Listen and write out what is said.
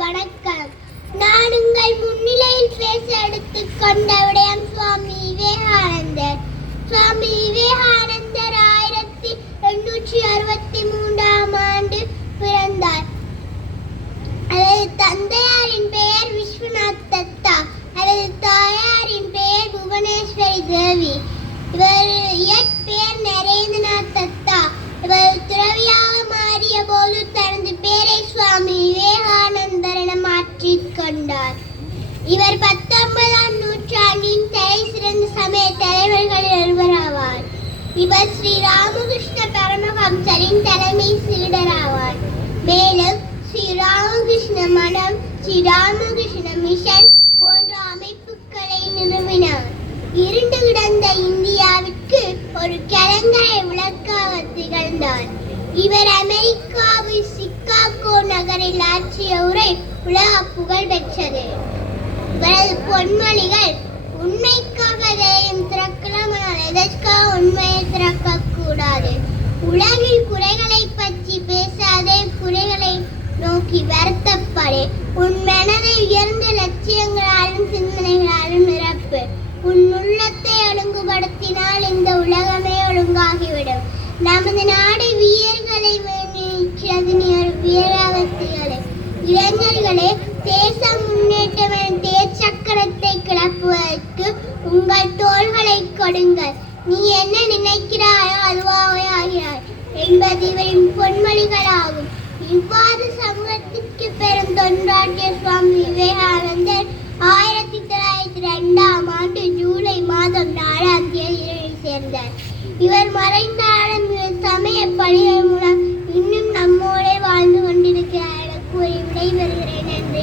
வணக்கம். நான் உங்கள் முன்னிலையில் பேச எடுத்துக்கொண்ட விடயம் சுவாமி விவேகானந்தர். சுவாமி விவேகானந்தர் 1863 பிறந்தார். அவரது தந்தையாரின் பெயர் விஸ்வநாத் தத்தா, அவரது தாயாரின் பெயர் புவனேஸ்வரி தேவி. இவர் இயற்பெயர் நரேந்திரநாத் தத்தா. இவர் துறவியாக மாறிய போது தனது பெயரை சுவாமி விவேகானந்தர் என மாற்றிக்கொண்டார். இவர் 19ஆம் நூற்றாண்டின் தலை சிறந்த சமய தலைவர்களில் ஒருவராவார். இவர் ஸ்ரீ ராமகிருஷ்ண பரமஹம்சரின் தலைமை சீடராவார். மேலும் ஸ்ரீ ராமகிருஷ்ண மடம், ஸ்ரீ ராமகிருஷ்ண மிஷன் போன்ற அமைப்புகளை நிறுவினார். இருண்டு கிடந்த இந்தியாவிற்கு ஒரு கலங்கரை விளக்காக திகழ்ந்தார். இவர் அமெரிக்காவில் சிகாகோ நகரில் ஆற்றிய உரை உலக புகழ் பெற்றது. இவரது பொன்மொழிகள்: உண்மைக்காக இதயம் திறக்கலாம், ஆனால் எதற்காக உண்மையை திறக்க கூடாது. உலகில் குறைகளை பற்றி பேசாதே, குறைகளை நோக்கி வருத்தப்படு. உன் மனதை உயர்ந்த லட்சியங்களாலும் சிந்தனைகளாலும் நிரப்பு. உன் உள்ளத்தை ஒழுங்குபடுத்தினால் இந்த உலகமே ஒழுங்காகிவிடும். நமது நாடு வீரர்களை வேண்டியிருக்கிறது. நீ ஒரு வீராவத்திகளே, இளைஞர்களே, தேசம் முன்னேற்றம் தேர்ச்சக்கரத்தை கிளப்புவதற்கு உங்கள் தோள்களை கொடுங்கள். நீ என்ன நினைக்கிறாயோ அதுவாகவே ஆகிறாய் என்பது இவரின் பொன்மொழிகளாகும். இவ்வாறு சமூகத்திற்கு பெரும் தொண்டாற்றிய சுவாமி விவேகானந்தர் 1902 ஜூலை மாதம் 4ஆம் தேதி சேர்ந்தார். இவர் மறைந்தாலும் இவர் சமய பணிகள் மூலம் இன்னும் நம்மோடே வாழ்ந்து கொண்டிருக்கிறார் என கூறி விடைபெறுகிறேன். நன்றி.